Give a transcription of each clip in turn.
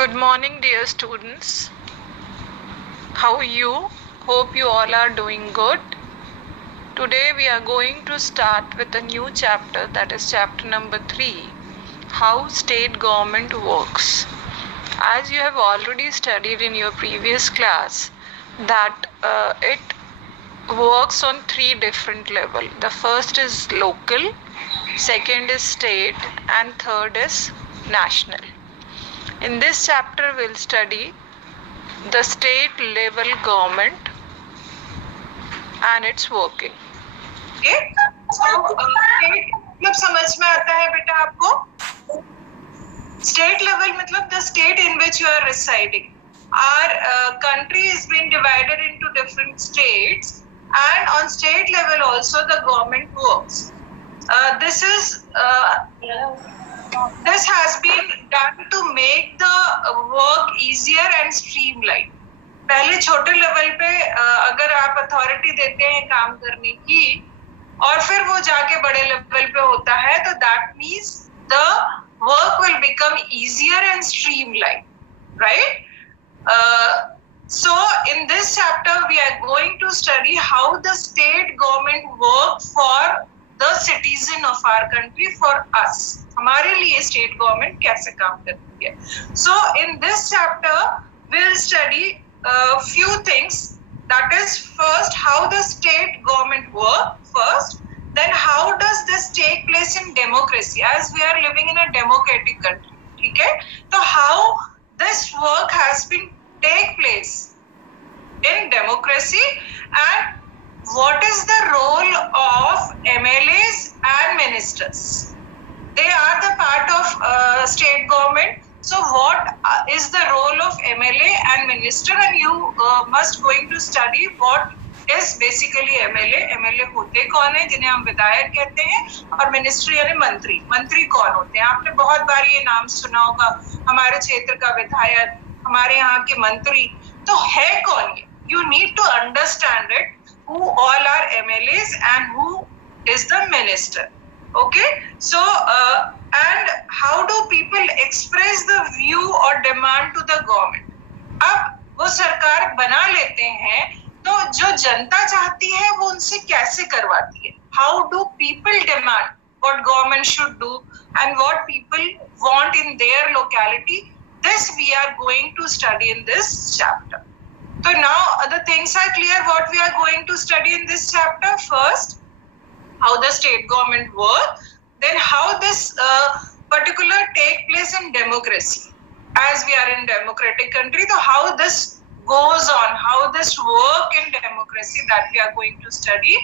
Good morning, dear students. How are you? Hope you all are doing good. Today we are going to start with a new chapter, that is chapter number 3, How State Government Works. As you have already studied in your previous class, that it works on 3 different levels. The first is local, second is state, and third is national. In this chapter, we'll study the state level government and its working. Okay? So, state मतलब समझ में आता है बेटा आपको? State level मतलब the state in which you are residing. Our country is being divided into different states, and on state level also the government works. This has been done to make the work easier and streamlined. पहले छोटे level पे अगर आप authority देते हैं काम करने की और फिर वो जाके बड़े लेवल पे होता है तो that means the work will become easier and streamlined, right? So in this chapter we are going to study how the state government work for the citizen of our country, for us. हमारे लिए state government कैसे काम करती है. So in this chapter we'll study few things. That is, first how the state government work first, then how does this take place in democracy, as we are living in a democratic country. ठीक है? तो how this work has been take place in democracy, and what is the role of MLAs and ministers? They are the part of state government. So what is the role of MLA and minister? And you must going to study what is basically MLA. MLA होते कौन है, जिन्हें हम विधायक कहते हैं, और minister यानी मंत्री. मंत्री कौन होते हैं? आपने बहुत बार ये नाम सुना होगा, हमारे क्षेत्र का विधायक, हमारे यहाँ के मंत्री. तो है कौन ये? You need to understand it. Who all are MLAs and who is the minister? Okay, so and how do people express the view or demand to the government? अब वो सरकार बना लेते हैं तो जो जनता चाहती है वो उनसे कैसे करवाती है? How do people demand what government should do and what people want in their locality? This we are going to study in this chapter. So now the things are clear what we are going to study in this chapter. First, how the state government work, then how this particular take place in democracy, as we are in democratic country. So how this goes on, how this work in democracy, that we are going to study,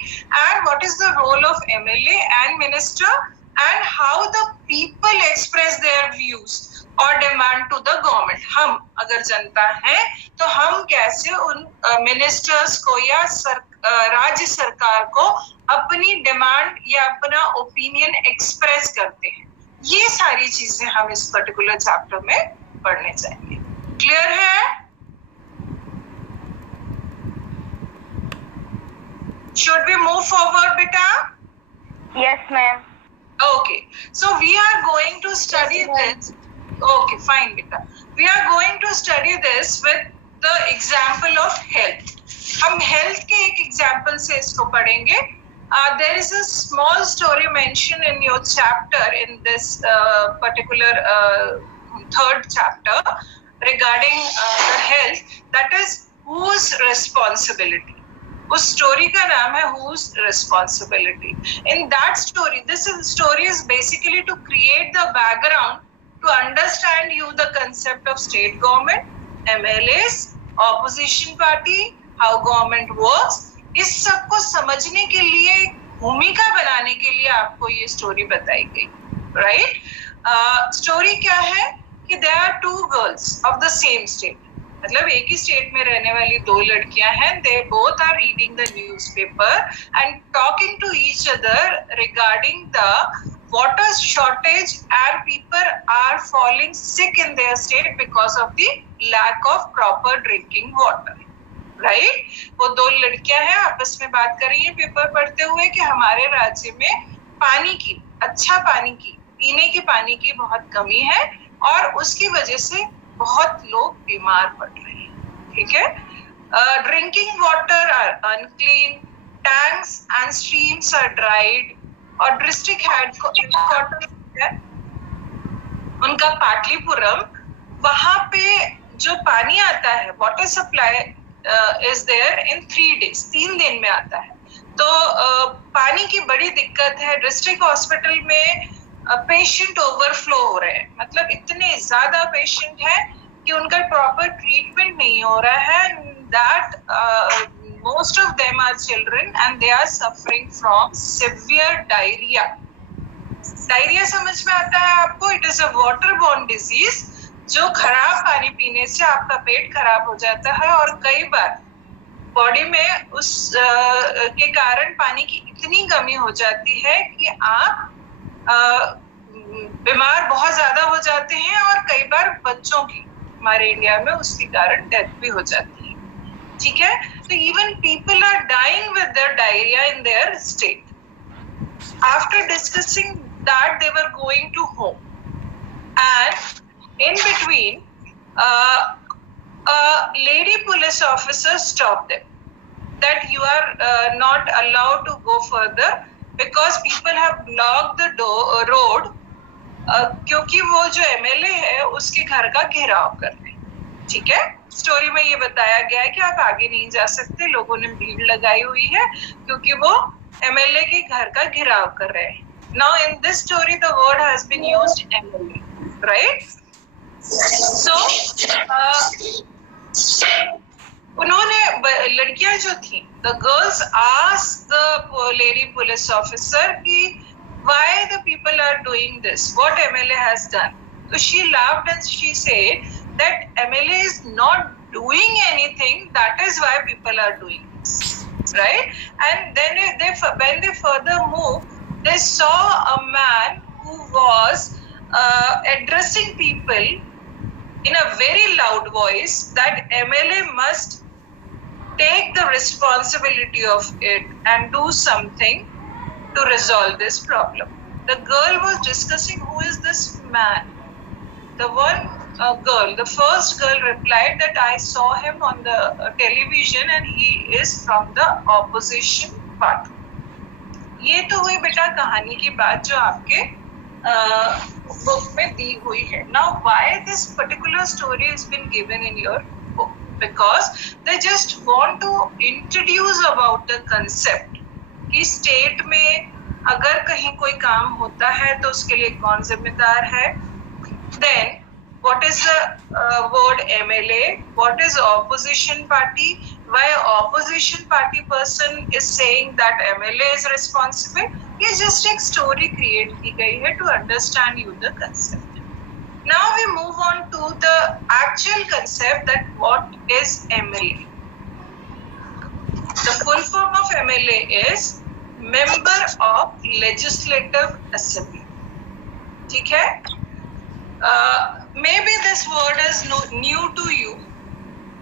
and what is the role of MLA and minister, and how the people express their views और demand to the government. हम अगर जनता है तो हम कैसे उन ministers को या राज्य सरकार को अपनी डिमांड या अपना ओपिनियन एक्सप्रेस करते हैं. ये सारी चीजें हम इस पर्टिकुलर चैप्टर में पढ़ने जाएंगे. क्लियर है? Should we move forward, beta? Yes, ma'am. Okay, so we are going to study this. Okay, fine, beta. We are going to study this with the example of health. हम health के एक example से इसको पढ़ेंगे. There is a small story mentioned in your chapter in this particular third chapter regarding the health. That is whose responsibility. उस story का नाम है whose responsibility. In that story, story is basically to create the background to understand you the concept of state government, MLAs, opposition party, how government works. इस सब को समझने के लिए, भूमिका बनाने के लिए आपको ये स्टोरी बताई गई, right? स्टोरी क्या है कि there are two girls of the same state. मतलब एक ही स्टेट में रहने वाली दो लड़कियां हैं. They both are reading the newspaper and talking to each other regarding the water shortage, and people are falling sick in their state because of the lack of proper drinking water, right? वो दो लड़कियां हैं, आपस में बात कर रही हैं पेपर पढ़ते हुए कि हमारे राज्य में पानी की, अच्छा पानी की, पीने के पानी की बहुत कमी है और उसकी वजह से बहुत लोग बीमार पड़ रहे हैं, ठीक है। Drinking water are unclean, tanks and streams are dried, और डिस्ट्रिक्ट हेडक्वार्टर है उनका पाटलिपुरम, वहां पे जो पानी आता है, water supply is there in 3 days, 3 दिन में आता है। तो पानी की बड़ी दिक्कत है। डिस्ट्रिक्ट हॉस्पिटल में पेशेंट ओवरफ्लो हो रहे हैं, मतलब इतने ज्यादा पेशेंट हैं कि उनका प्रॉपर ट्रीटमेंट नहीं हो रहा है। That most of them are children and they are suffering from severe diarrhea. Diarrhoea समझ में आता है आपको? It is a water borne disease, जो खराब पानी पीने से आपका पेट खराब हो जाता है, और कई बार बॉडी में उस के कारण पानी की इतनी कमी हो जाती है कि आप बीमार बहुत ज्यादा हो जाते हैं, और कई बार बच्चों की हमारे इंडिया में उसके कारण डेथ भी हो जाती है, ठीक है। तो even people are dying with their diarrhoea in their state. After discussing that they were going to home, and in between a lady police officer stopped them that you are not allowed to go further because people have blocked the road, क्योंकि वो जो MLA है उसके घर का घेराव कर रहे हैं, ठीक है। स्टोरी में ये बताया गया है कि आप आगे नहीं जा सकते, लोगों ने भीड़ लगाई हुई है क्योंकि वो एमएलए के घर का घेराव कर रहे हैं। Now in this story the word has been used MLA, right? So उन्होंने लड़कियां जो थी, the girls asked the lady police officer कि why the people are doing this, what MLA has done. So she laughed and she said that MLA is not doing anything, that is why people are doing this, right? And then when they further moved, they saw a man who was addressing people in a very loud voice that MLA must take the responsibility of it and do something to resolve this problem. The girl was discussing who is this man. The first girl replied that I saw him on the television and he is from the opposition party. ये तो हुई बेटा कहानी की बात जो आपके book में दी हुई है। Now why this particular story has been given in your book? Because they just want to introduce about the concept कि स्टेट में अगर कहीं कोई काम होता है तो उसके लिए कौन जिम्मेदार है। Then what is the word MLA? What is opposition party? Why opposition party person is saying that MLA is responsible? ये just एक story create की गई है to understand you the concept. Now we move on to the actual concept that what is MLA. The full form of MLA is Member of Legislative Assembly. ठीक है? Maybe this word is new to you.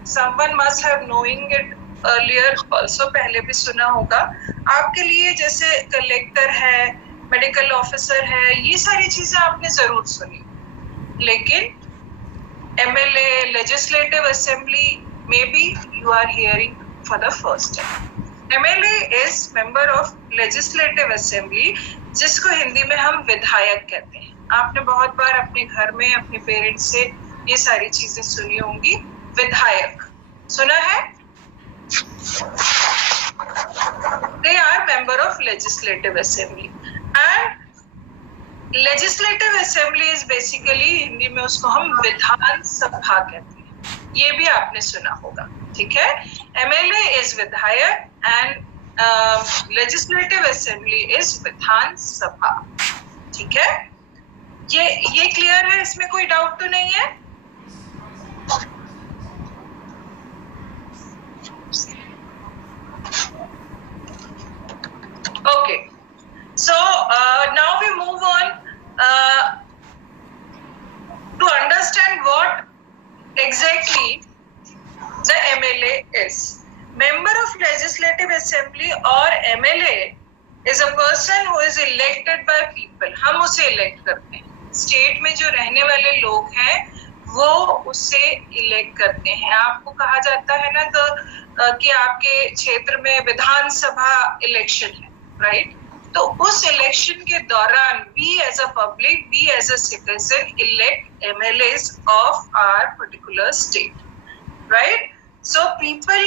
Someone must have knowing it earlier also, पहले भी सुना होगा। आपके लिए जैसे collector है, मेडिकल ऑफिसर है, ये सारी चीजें आपने जरूर सुनी, लेकिन MLA, legislative assembly, may be you are hearing for the first time. MLA is member of legislative assembly, जिसको हिंदी में हम विधायक कहते हैं। आपने बहुत बार अपने घर में अपने पेरेंट्स से ये सारी चीजें सुनी होंगी। विधायक सुना है? They are member of legislative assembly and legislative assembly is basically Hindi में उसको हम विधान सभा कहते हैं। ये भी आपने सुना होगा, ठीक है। MLA is विधायक and legislative assembly is Vidhan Sabha, ठीक है। ये क्लियर है? इसमें कोई डाउट तो नहीं है? Okay, so now we move on to understand what exactly the MLA is. Member of Legislative Assembly or MLA is a person who is elected by people. हम उसे elect करते हैं। स्टेट में जो रहने वाले लोग हैं वो उससे इलेक्ट करते हैं। आपको कहा जाता है ना कि आपके क्षेत्र में विधानसभा इलेक्शन है, राइट? तो उस इलेक्शन के दौरान we as a public, we as a citizen elect MLAs of our particular state, right? So people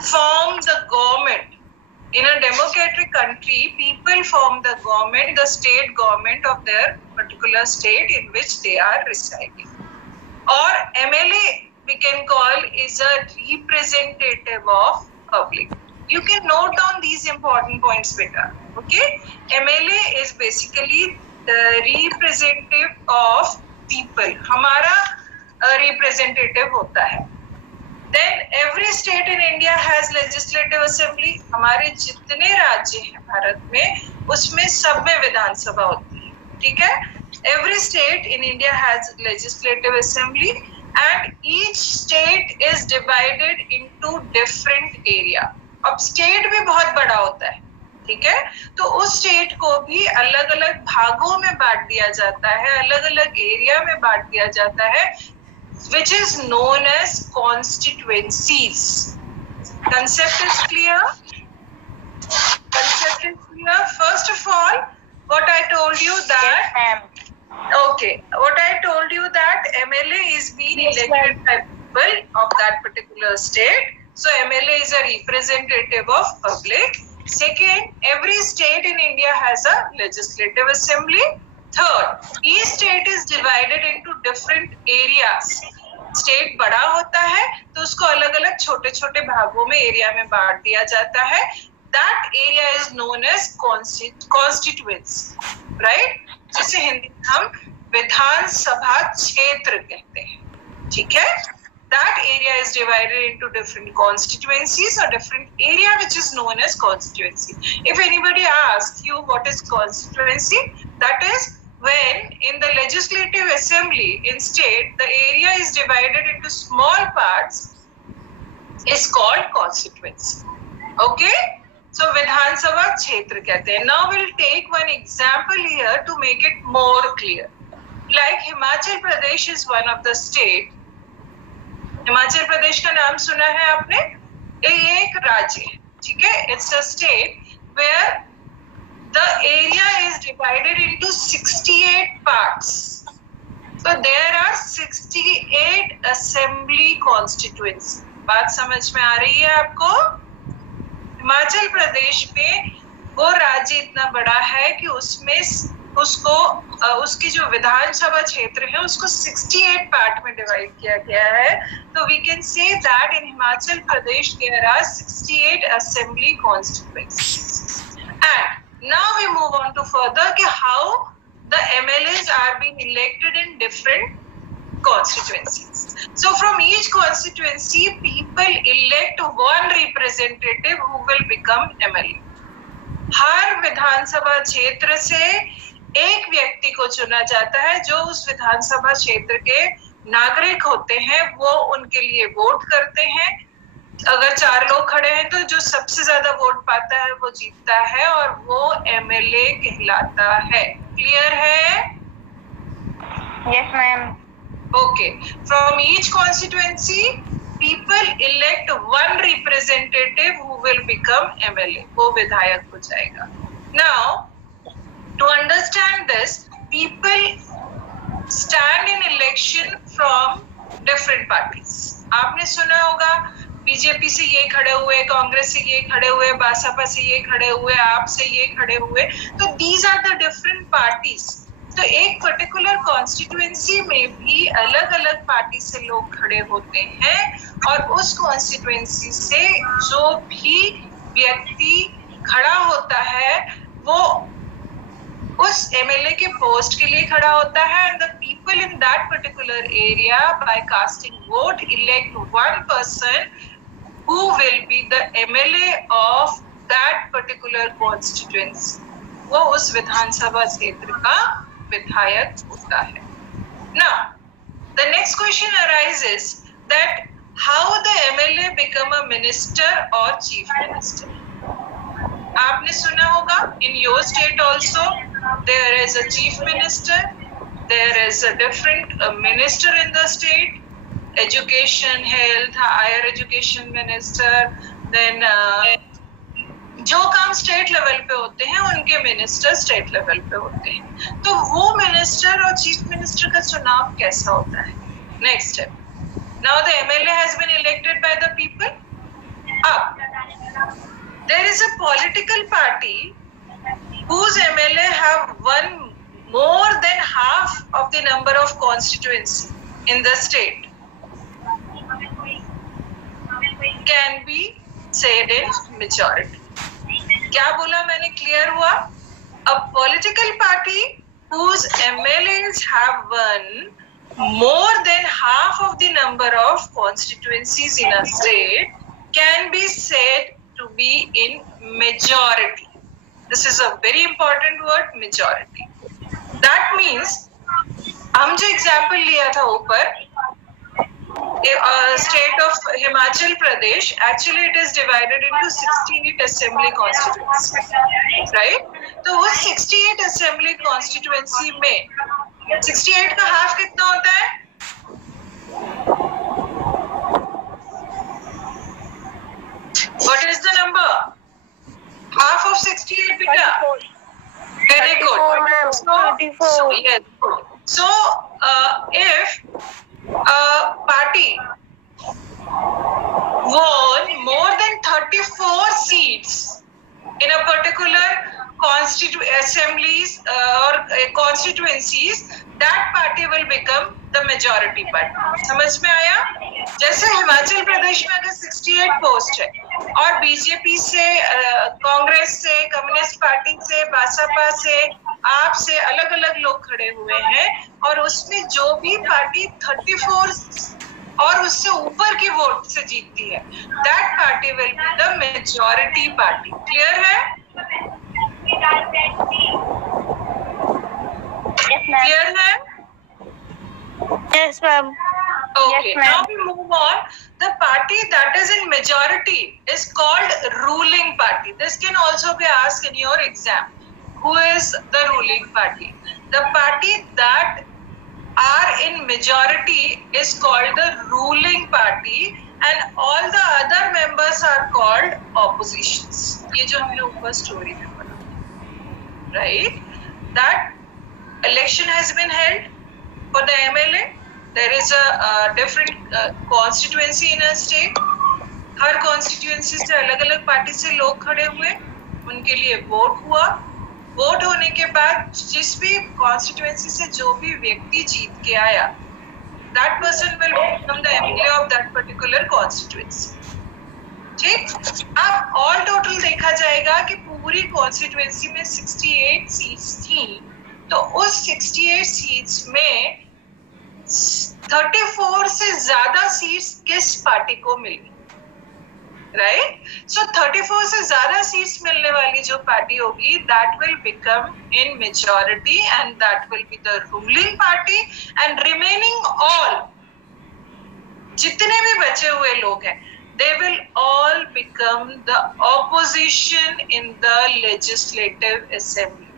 form the government. In a democratic country, people form the government, the state government of their particular state in which they are residing. Or MLA we can call is a representative of public. You can note down these important points, beta. Okay, MLA is basically the representative of people. हमारा representative होता है. Then every state in India has legislative assembly. हमारे जितने राज्य हैं भारत में उसमें सब में विधानसभा होती है, ठीक है? Every state in India has legislative assembly and each state is divided into different area. अब state भी बहुत बड़ा होता है, ठीक है? तो उस स्टेट को भी अलग अलग भागों में बांट दिया जाता है, अलग अलग एरिया में बांट दिया जाता है, which is known as constituencies. Concept is clear? Concept is clear. First of all, what I told you that Yes, okay, what I told you that MLA is being elected by people of that particular state. So MLA is a representative of public. Second, every state in India has a legislative assembly. Third, each state is divided into different areas. State बड़ा होता है तो उसको अलग अलग छोटे छोटे भागों में एरिया में बांट दिया जाता है. That area is known as constituency, right? जिसे हिंदी में हम विधानसभा क्षेत्र कहते हैं, ठीक है? That area is divided into different constituencies or different area which is known as constituency. If anybody asks you what is constituency, that is when in the legislative assembly in state the area is divided into small parts is called constituency. Okay? So Vidhan Sabha Kshetra कहते हैं. Now we'll take one example here to make it more clear. Like Himachal Pradesh is one of the state. Himachal Pradesh का नाम सुना है आपने? ये एक राज्य है, ठीक है? It's a state where the area is divided into 68 parts. So there are 68 assembly constituencies. बात समझ में आ रही है आपको? हिमाचल प्रदेश में वो राज्य इतना बड़ा है कि उसमें उसकी जो विधानसभा क्षेत्र है उसको 68 पार्ट में डिवाइड किया गया है. तो we can say that in Himachal Pradesh there are 68 assembly constituencies. And now we move on to further कि how the MLAs are being elected in different constituencies. So from each constituency people elect one representative who will become MLA. हर विधानसभा क्षेत्र से एक व्यक्ति को चुना जाता है जो उस विधानसभा क्षेत्र के नागरिक होते हैं, वो उनके लिए वोट करते हैं. अगर 4 लोग खड़े हैं तो जो सबसे ज्यादा वोट पाता है वो जीतता है और वो MLA कहलाता है. क्लियर है? Yes, ma'am. Okay. From each constituency, people elect one representative who will become MLA. वो विधायक हो जाएगा. Now, to understand this, people stand in election from different parties. आपने सुना होगा बीजेपी से ये खड़े हुए, कांग्रेस से ये खड़े हुए, बासपा से ये खड़े हुए, आप से ये खड़े हुए. तो these are the different parties. तो एक पर्टिकुलर कॉन्स्टिट्यूएंसी में भी अलग अलग पार्टी से लोग खड़े होते हैं और उस कॉन्स्टिट्यूएंसी से जो भी व्यक्ति खड़ा होता है वो उस MLA के पोस्ट के लिए खड़ा होता है. And the people in that particular area bye casting vote elect one person who will be the MLA of that particular constituency. वो उस विधानसभा क्षेत्र का विधायक होता है. Now, the next question arises that how the MLA become a minister or chief minister. आपने सुना होगा in your state also there is a chief minister there is a different minister in the state, education, health, higher education minister, then जो काम state level पे होते हैं उनके minister state level पे होते हैं. तो वो मिनिस्टर और चीफ मिनिस्टर का चुनाव कैसा होता है? Next step. Now the MLA has been elected by the people. अब there is a political party whose MLA have won more than half of the number of constituency in the state can be said in majority. क्या बोला मैंने? Clear हुआ? A political party whose MLAs have won more than half of the number of constituencies in a state can be said to be in majority. This is a very important word, majority. That means हम जो example लिया था ऊपर, state of Himachal Pradesh, actually it is divided into 68 assembly constituencies, right? तो वो 68 assembly constituency में 68 का half कितना होता है? What is the number? Half of 68, beta. Very good. So yes. So if a party won more than 34 seats in a particular assemblies or constituencies, that party will become the majority party. समझ में आया? जैसे हिमाचल प्रदेश में अगर 68 post है और BJP से, कांग्रेस से, कम्युनिस्ट पार्टी से, भाजपा से, आप से अलग अलग लोग खड़े हुए हैं और उसमें जो भी पार्टी 34 और उससे ऊपर की वोट से जीतती है, that party will be the majority party. Clear है? क्लियर है? Yes, ma'am. Okay, yes, ma'am. Now we move on. The party that is in majority is called ruling party. This can also be asked in your exam. Who is the ruling party? The party that are in majority is called the ruling party and all the other members are called oppositions. ये जो हमने ऊपर story में पढ़ा, right? That election has been held for the MLA. There is a different constituency in a state. Her constituency से अलग अलग party से लोग खड़े हुए, उनके लिए वोट हुआ. वोट होने के बाद जिस भी constituency से जो भी व्यक्ति जीत के आया, that person will become the MLA of that particular constituency. ठीक? अब all total देखा जाएगा कि पूरी constituency में 68 seats थी, तो उस 68 seats में 34 से ज्यादा सीट्स किस पार्टी को मिली? राइट? सो 34 से ज्यादा सीट्स मिलने वाली जो पार्टी होगी, that will become in majority and that will be the ruling party. And remaining all, जितने भी बचे हुए लोग हैं, they will all become the opposition in the legislative assembly.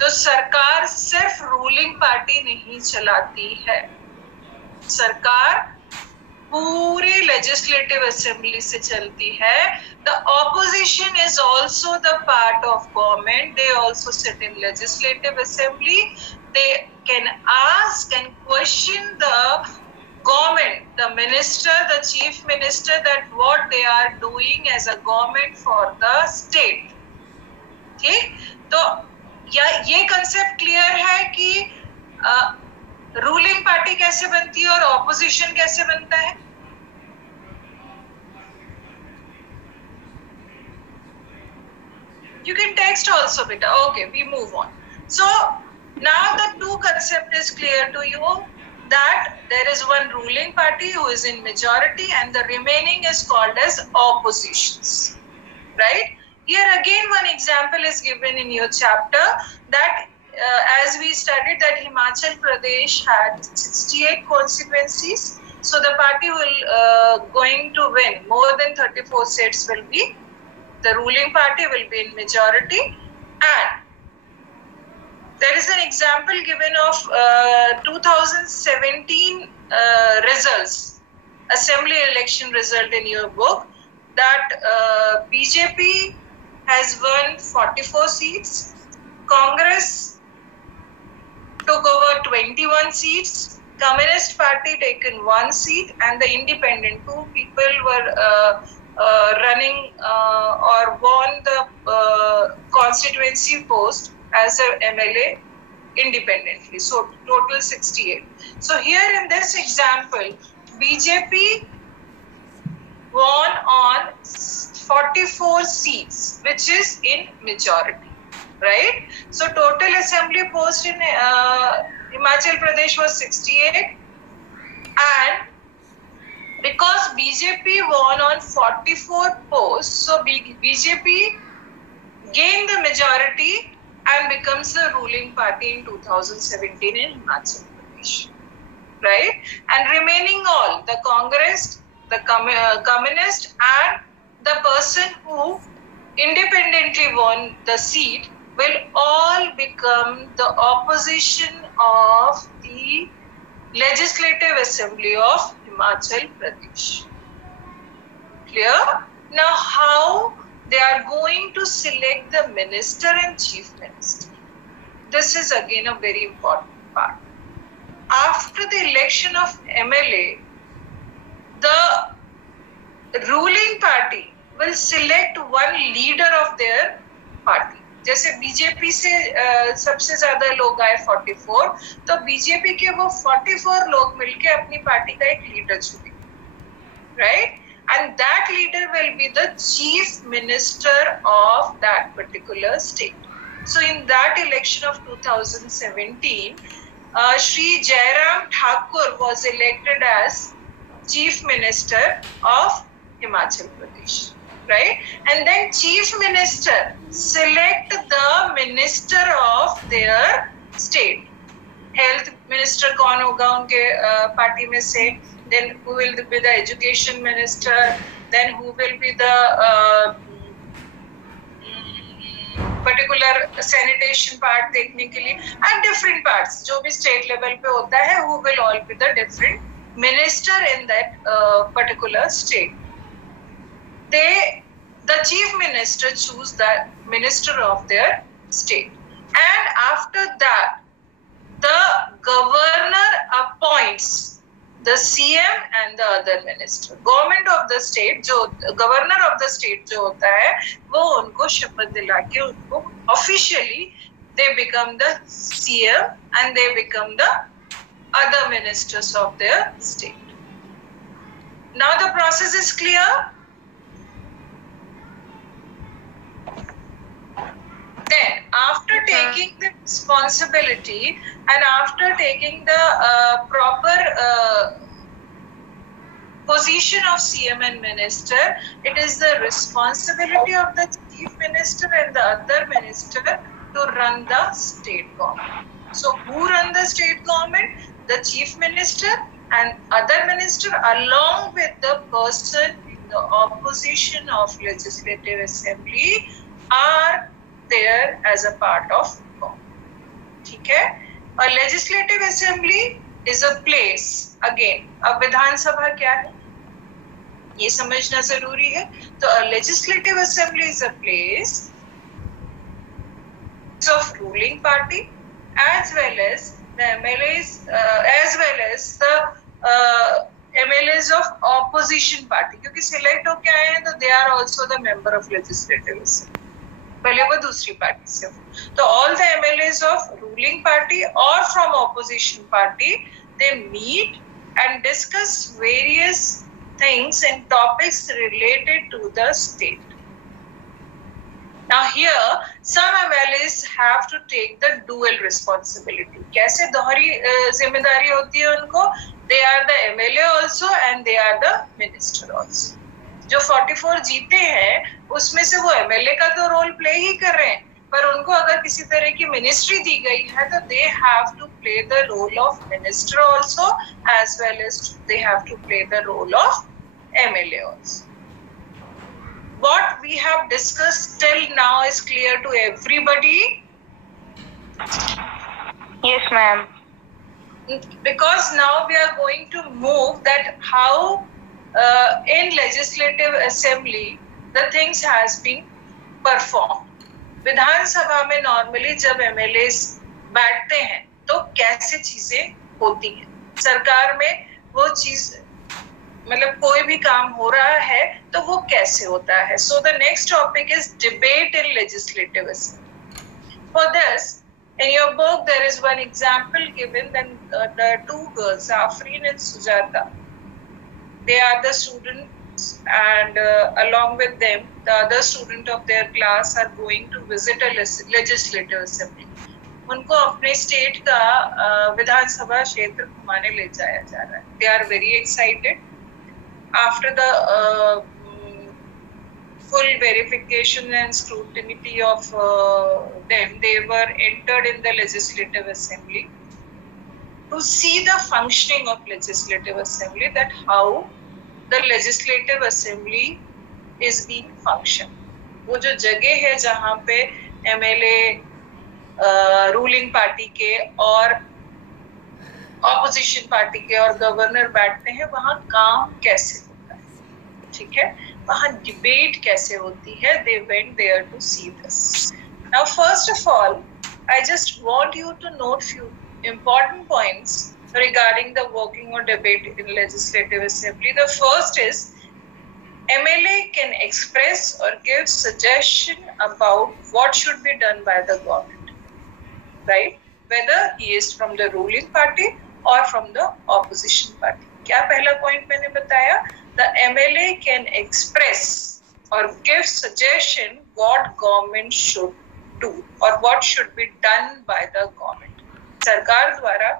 तो सरकार सिर्फ रूलिंग पार्टी नहीं चलाती है, सरकार पूरे लेजिस्लेटिव असेंबली से चलती है. The opposition is also the part of government. They also sit in legislative assembly. They can ask and question the government, the minister, the chief minister, that what they are doing as a government for the state. ठीक? तो ये concept clear है कि ruling party कैसे बनती है और opposition कैसे बनता है? You can text also, beta. Okay, we move on. So now the two concept is clear to you, that there is one ruling party who is in majority and the remaining is called as oppositions, right? Here again one example is given in your chapter, that as we studied that Himachal Pradesh had 68 constituencies, so the party will going to win more than 34 seats will be, the ruling party will be in majority, and There is an example given of 2017 results, assembly election result in your book, that BJP has won 44 seats, Congress took over 21 seats, Communist Party taken 1 seat, and the independent, 2 people were running or won the constituency post as a MLA independently. So total 68. So here in this example, BJP won on 44 seats, which is in majority, right? So total assembly post in Himachal Pradesh was 68, and because BJP won on 44 posts, so BJP gained the majority and becomes the ruling party in 2017 in Himachal Pradesh, right? And remaining all, the Congress, the Communist, and the person who independently won the seat will all become the opposition of the Legislative Assembly of Himachal Pradesh. Clear? Now, how they are going to select the minister and chief minister? This is again a very important part. After the election of MLA, the ruling party will select one leader of their party. जैसे BJP से सबसे ज्यादा लोग आए 44, तो BJP के वो 44 लोग मिलके अपनी पार्टी का एक लीडर चुने, right? And that leader will be the chief minister of that particular state. So in that election of 2017, Shri Jairam Thakur was elected as chief minister of Himachal Pradesh, right? And then chief minister select the minister of their state. Health minister कौन होगा उनके party में से? Then who will be the education minister? Then who will be the particular sanitation part देखने के लिए, and different parts जो भी state level पे होता है, who will all be the different minister in that particular state. The chief minister choose the minister of their state, and after that the governor appoints the CM and the other minister. Government of the state, जो governor of the state जो होता है, वो उनको शपथ दिला के उनको officially they become the CM and they become the other ministers of their state. Now the process is clear. Then, after taking the responsibility and after taking the proper position of CM and minister, it is the responsibility of the chief minister and the other minister to run the state government. So, who run the state government? The chief minister and other minister, along with the person in the opposition of Legislative Assembly, are there as a part of government. ठीक है? A legislative assembly is a place. Again, अब विधान सभा क्या है? ये समझना जरूरी है. तो a legislative assembly is a place of ruling party as well as the MLAs, as well as the MLAs of opposition party. क्योंकि select होके आए हैं, तो they are also the member of legislative assembly. पहले वो दूसरी party से हो. तो all the MLAs of ruling party or from opposition party, they meet and discuss various things and topics related to the state. Now here, some MLAs have to take the dual responsibility. कैसे दोहरी जिम्मेदारी होती है उनको? They are the MLA also and they are the minister also. जो 44 जीते हैं उसमें से वो एमएलए का तो रोल प्ले ही कर रहे हैं, पर उनको अगर किसी तरह की मिनिस्ट्री दी गई है तो they have to play the role of minister also as well as they have to play the role of MLA also. What we have discussed till now is clear to everybody. Yes, ma'am. Because now we are going to move that how in legislative assembly the things has been performed. विधानसभा में normally जब MLAs बैठते हैं तो कैसे चीजें होती हैं, सरकार में वो चीज मतलब कोई भी काम हो रहा है तो वो कैसे होता है. So the next topic is debate in legislative assembly. For this, in your book there is one example given. Then the two girls, Afreen and Sujata, they are the students, and along with them the other student of their class are going to visit a legislative assembly. उनको अपने state का विधानसभा क्षेत्र घुमाने ले जाया जा रहा है. They are very excited. After the full verification and scrutiny of them, they were entered in the legislative assembly to see the functioning of legislative assembly, that how the legislative assembly is being function. वो जो जगह है जहाँ पे MLA ruling party के और opposition party के और गवर्नर बैठते हैं, वहाँ काम कैसे होता है, ठीक है, वहाँ डिबेट कैसे होती है. They went there to see this. Now first of all, I just want you to note few important points regarding the working or debate in legislative assembly. The first is MLA can express or give suggestion about what should be done by the government, right? Whether he is from the ruling party or from the opposition party. क्या पहला point मैंने बताया? The MLA can express or give suggestion what government should do or what should be done by the government. सरकार द्वारा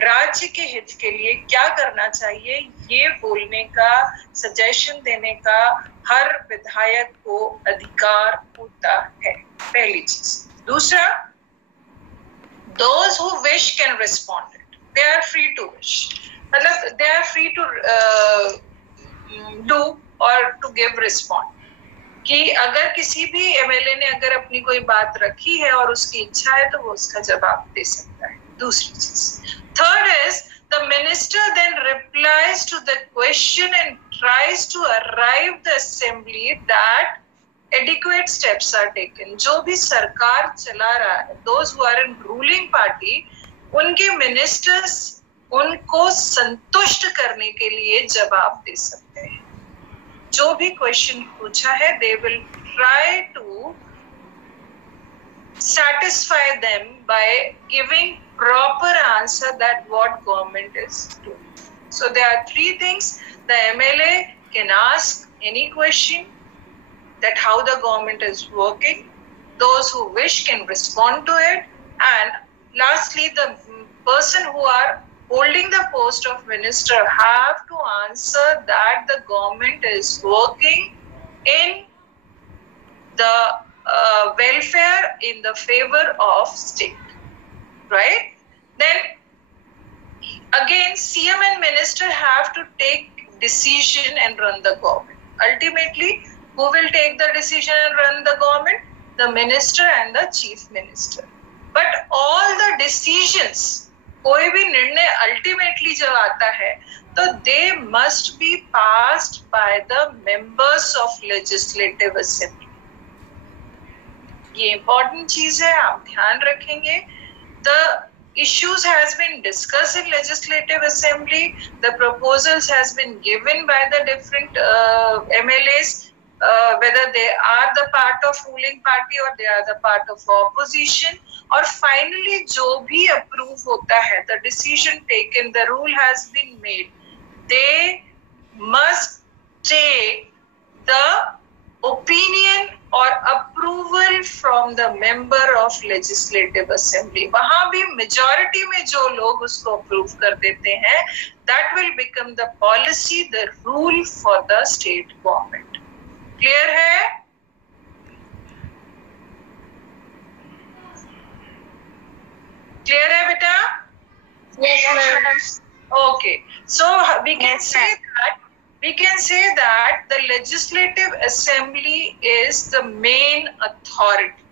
राज्य के हित के लिए क्या करना चाहिए, ये बोलने का, सजेशन देने का हर विधायक को अधिकार होता है, पहली चीज. दूसरा, those who wish can respond it. They are free to wish. मतलब they are free to do or to give respond. कि अगर किसी भी एमएलए ने अगर अपनी कोई बात रखी है और उसकी इच्छा है तो वो उसका जवाब दे सकता है. दूसरी चीज. Third is the minister then replies to the question and tries to arrive the assembly that adequate steps are taken. जो भी सरकार चला रहा है, those who are in ruling party, उनके ministers उनको संतुष्ट करने के लिए जवाब दे सकते हैं. जो भी क्वेश्चन पूछा है, they will try to satisfy them by giving proper answer that what government is doing. So there are three things. The MLA can ask any question, that how the government is working. Those who wish can respond to it. And lastly, the person who are holding the post of minister have to answer that the government is working in the welfare, in the favor of state. Right? Then again, CM and minister have to take decision and run the government. Ultimately, who will take the decision and run the government? The minister and the chief minister. But all the decisions, कोई भी निर्णय ultimately जब आता है, तो they must be passed by the members of legislative assembly. ये important चीज है, आप ध्यान रखेंगे. The issues has been discussed in legislative assembly. The proposals has been given by the different MLAs, whether they are the part of ruling party or they are the part of opposition. और finally जो भी approve होता है, the decision taken, the rule has been made. They must take the opinion or approval from the member of legislative assembly. वहाँ भी majority में जो लोग उसको approve कर देते हैं, that will become the policy, the rule for the state government. Clear है? Clear है बेटा? Yes, madam. Okay, so we can say that the legislative assembly is the main authority.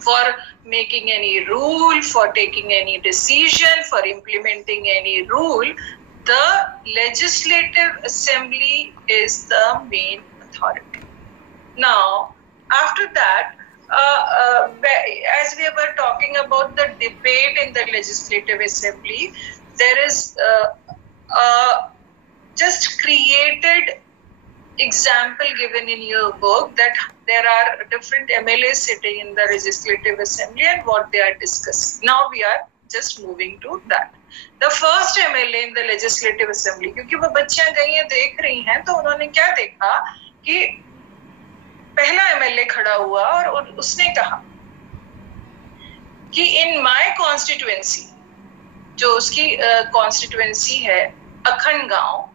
for making any rule, for taking any decision, for implementing any rule. The Legislative Assembly is the main authority. Now, after that, as we were talking about the debate in the Legislative Assembly, there is just created example given in your book that there are different MLAs sitting in the Legislative Assembly and what they are discussing. Now we are just moving to that. The first MLA in the Legislative Assembly, क्योंकि वो बच्चियां गई हैं देख रही हैं, तो उन्होंने क्या देखा कि पहला MLA खड़ा हुआ और उसने कहा कि इन माय कॉन्स्टिट्यूएंसी, जो उसकी कॉन्स्टिट्यूएंसी है अखंड गांव,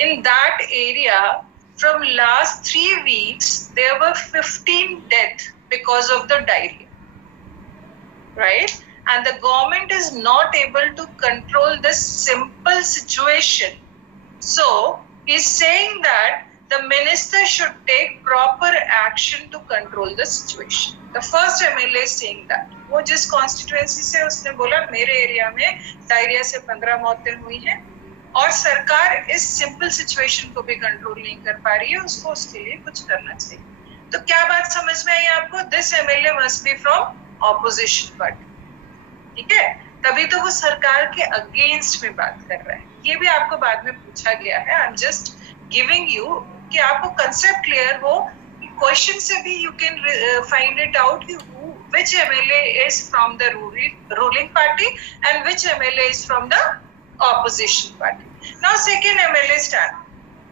in that area from last 3 weeks there were 15 deaths because of the diarrhea, right? And the government is not able to control this simple situation. So he's saying that the minister should take proper action to control the situation. The first MLA is saying that. वो जिस constituency से उसने बोला मेरे area में diarrhoea से 15 मौतें हुई हैं और सरकार इस सिंपल सिचुएशन को भी कंट्रोल नहीं कर पा रही है, उसको उसके लिए कुछ करना चाहिए. तो क्या बात समझ में आई आपको? This MLA must be from opposition party. ठीक है, तभी तो वो सरकार के अगेंस्ट में बात कर रहा है. ये भी आपको बाद में पूछा गया है. I am just giving you कि आपको कंसेप्ट क्लियर हो. क्वेश्चन से भी you can find it out कि which MLA is from the ruling party and which MLA is from the opposition party. Now second MLA stand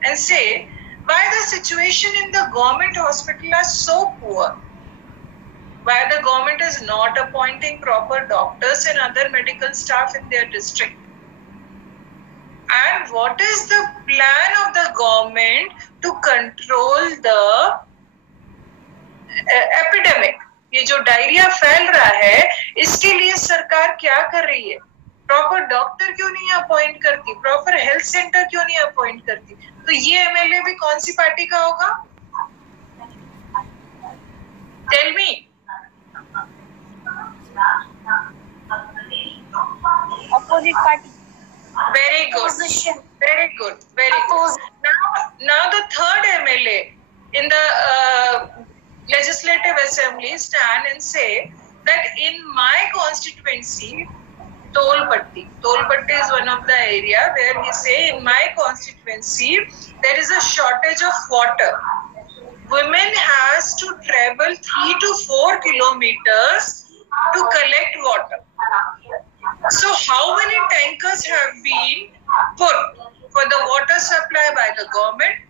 and say why the situation in the government hospital are so poor, why the government is not appointing proper doctors and other medical staff in their district, and what is the plan of the government to control the epidemic. ये जो diarrhoea फैल रहा है इसके लिए सरकार क्या कर रही है? प्रॉपर डॉक्टर क्यों नहीं अपॉइंट करती? प्रॉपर हेल्थ सेंटर क्यों नहीं अपॉइंट करती? तो ये एमएलए भी कौन सी पार्टी का होगा? Tell me. Opposite party. Very good. Very good. Very good. Now the third MLA in the Legislative Assembly stand and say that in my constituency, Tolpatti is one of the area where he say in my constituency there is a shortage of water. Women has to travel 3 to 4 kilometers to collect water. So how many tankers have been put for the water supply by the government?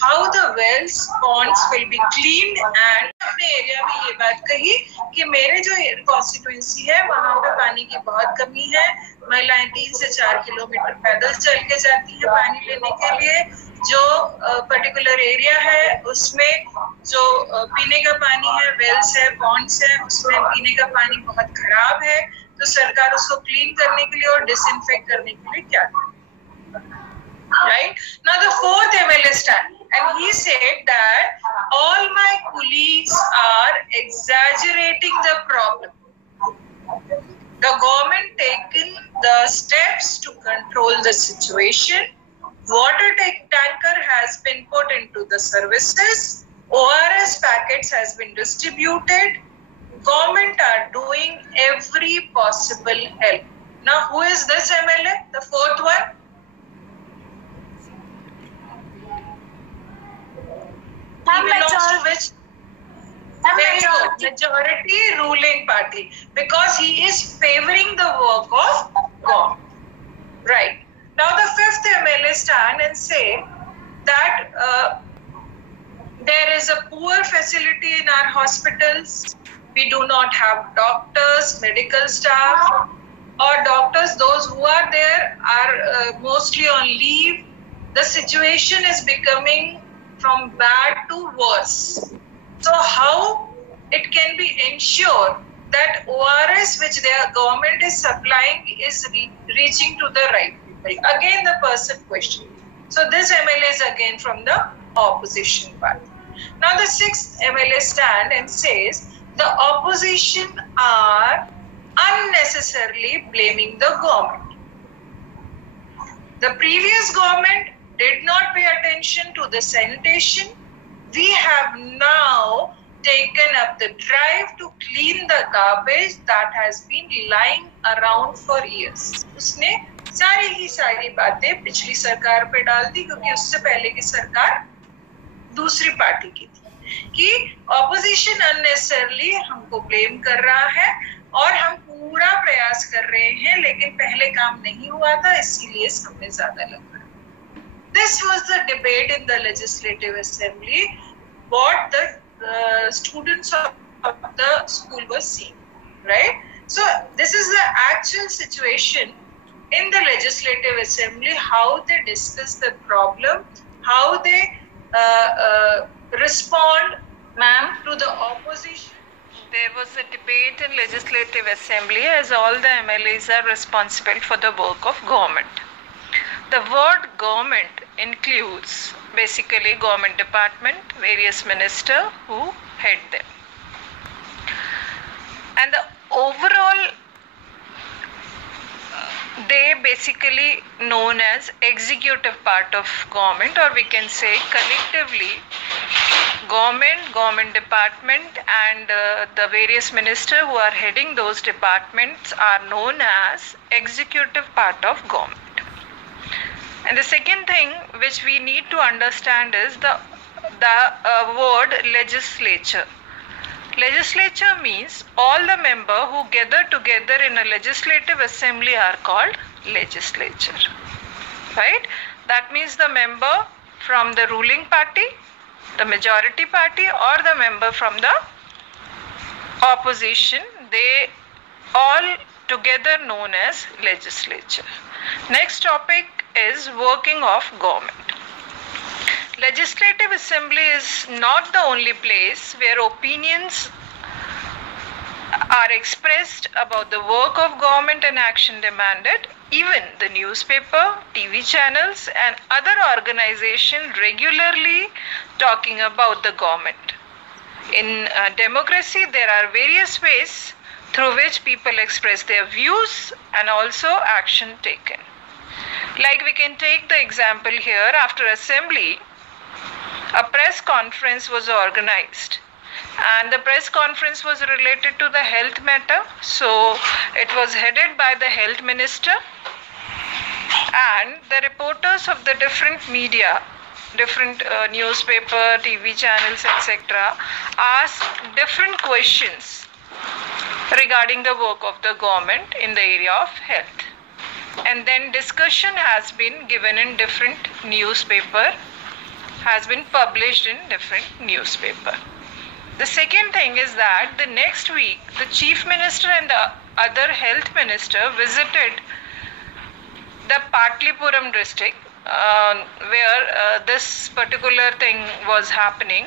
How the wells, ponds will be cleaned and अपने area में ये बात कही कि मेरे जो constituency है वहाँ पे पानी की बहुत कमी है. महिलाएं 3 से 4 किलोमीटर पैदल चल के जाती हैं पानी लेने के लिए. जो पर्टिकुलर एरिया है उसमें जो पीने का पानी है, वेल्स है, पॉन्ड्स है, उसमें पीने का पानी बहुत खराब है. तो सरकार उसको क्लीन करने के लिए और डिसइंफेक्ट करने के लिए क्या करे? Right? Now the fourth MLA stand and he said that all my colleagues are exaggerating the problem. The government taken the steps to control the situation. Water tanker has been put into the services. ORS packets has been distributed. Government are doing every possible help. Now who is this MLA? The fourth one? He belongs to which? Very good. Majority ruling party, because he is favoring the work of God. Right. Now the fifth MLA stand and say that there is a poor facility in our hospitals. We do not have doctors, medical staff, or doctors. Those who are there are mostly on leave. The situation is becoming from bad to worse. So how it can be ensured that ORS which their government is supplying is reaching to the right people? Again the person question. So this MLA is again from the opposition party. Now the sixth MLA stand and says the opposition are unnecessarily blaming the government. The previous government did not pay attention to the sanitation. We have now taken up the drive to clean the garbage that has been lying around for years. उसने सारी की सारी बातें पिछली सरकार पे डाल दी, क्योंकि उससे पहले की सरकार दूसरी पार्टी की थी, कि ऑपोजिशन अननेसेसरली हमको ब्लेम कर रहा है और हम पूरा प्रयास कर रहे हैं, लेकिन पहले काम नहीं हुआ था, इसीलिए समय ज्यादा लग रहा है. This was the debate in the Legislative Assembly, what the students of the school were seeing, right? So this is the actual situation in the Legislative Assembly, how they discuss the problem, how they respond, Ma'am, to the opposition. there was a debate in Legislative Assembly as all the MLAs are responsible for the work of government. The word government includes basically government department, various ministers who head them. And the overall, they basically known as executive part of government, or we can say collectively government department, and the various ministers who are heading those departments are known as executive part of government. And the second thing which we need to understand is the word legislature. Legislature means all the members who gather together in a legislative assembly are called legislature, right? That means the member from the ruling party, the majority party, or the member from the opposition, they all together known as legislature. Next topic is working of government. Legislative Assembly is not the only place where opinions are expressed about the work of government and action demanded. Even the newspaper, TV channels and other organizations regularly talking about the government. In democracy, there are various ways through which people express their views and also action taken. Like we can take the example here, after assembly, a press conference was organized, and the press conference was related to the health matter. So it was headed by the health minister, and the reporters of the different media, different newspaper, TV channels, etc., asked different questions regarding the work of the government in the area of health. And then discussion has been given in different newspaper, has been published in different newspaper. The second thing is that the next week, the chief minister and the other health minister visited the Patlipuram district where this particular thing was happening,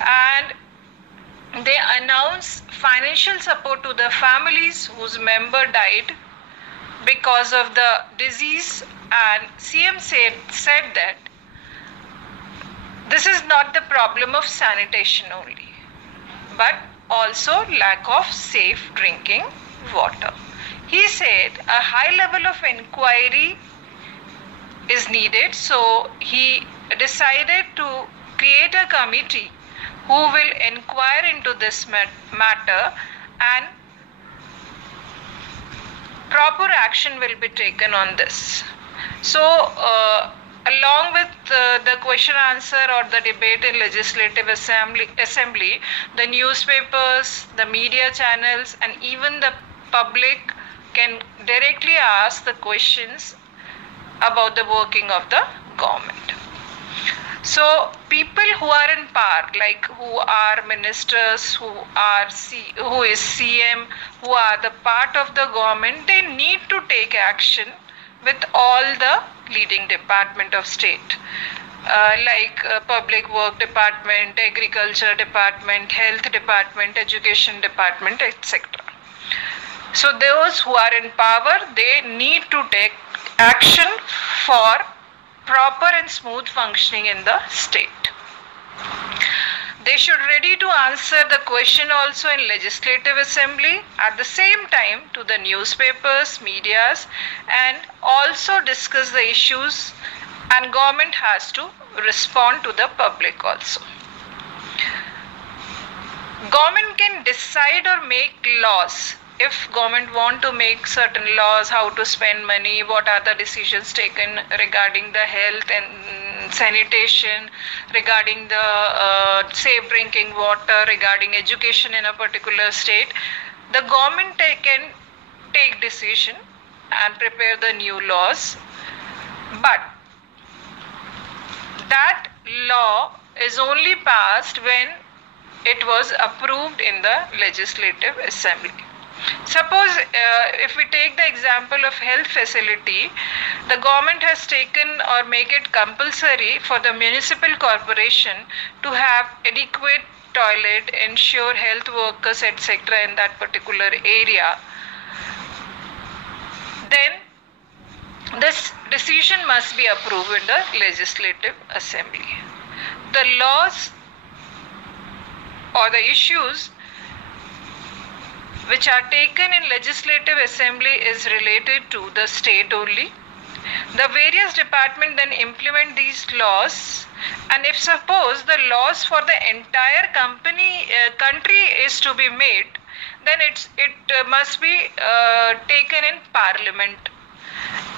and they announced financial support to the families whose member died because of the disease, and CM said that this is not the problem of sanitation only, but also lack of safe drinking water. He said a high level of inquiry is needed, so he decided to create a committee who will inquire into this matter, and proper action will be taken on this. So along with the question answer or the debate in Legislative Assembly, the newspapers, the media channels and even the public can directly ask the questions about the working of the government. So people who are in power, like who are ministers, who is CM, who are the part of the government, they need to take action with all the leading department of state, like public work department, agriculture department, health department, education department, etc. So those who are in power, they need to take action for proper and smooth functioning in the state. They should ready to answer the question also in Legislative Assembly, at the same time to the newspapers, medias, and also discuss the issues, and government has to respond to the public also. Government can decide or make laws. If government want to make certain laws, how to spend money, what are the decisions taken regarding the health and sanitation, regarding the safe drinking water, regarding education in a particular state, the government can take decision and prepare the new laws. But that law is only passed when it was approved in the Legislative Assembly. Suppose if we take the example of health facility, the government has taken or make it compulsory for the municipal corporation to have adequate toilet, ensure health workers, etc. in that particular area. Then this decision must be approved in the Legislative Assembly. The laws or the issues which are taken in Legislative Assembly is related to the state only. The various departments then implement these laws, and if suppose the laws for the entire country is to be made, then it must be taken in Parliament,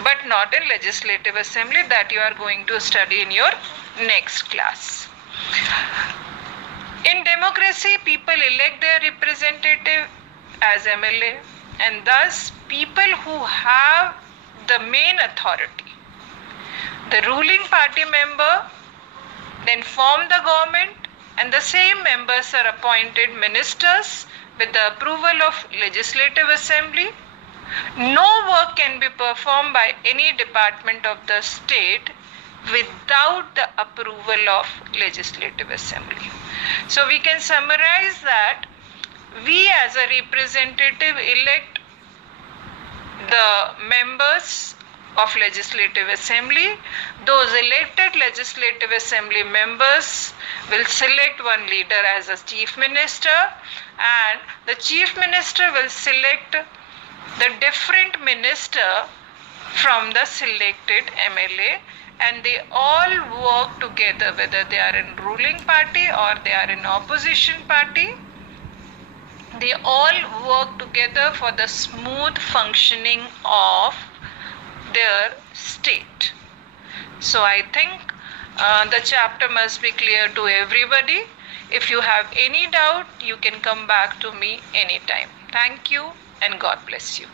but not in Legislative Assembly. That you are going to study in your next class. In democracy, people elect their representative as MLA, and thus people who have the main authority, the ruling party member, then form the government, and the same members are appointed ministers with the approval of Legislative Assembly. No work can be performed by any department of the state without the approval of Legislative Assembly. So we can summarize that we as a representative elect the members of Legislative Assembly. Those elected Legislative Assembly members will select one leader as a chief minister, and the chief minister will select the different minister from the selected MLA, and they all work together, whether they are in ruling party or they are in opposition party. They all work together for the smooth functioning of their state. So I think the chapter must be clear to everybody. If you have any doubt, you can come back to me anytime. Thank you and God bless you.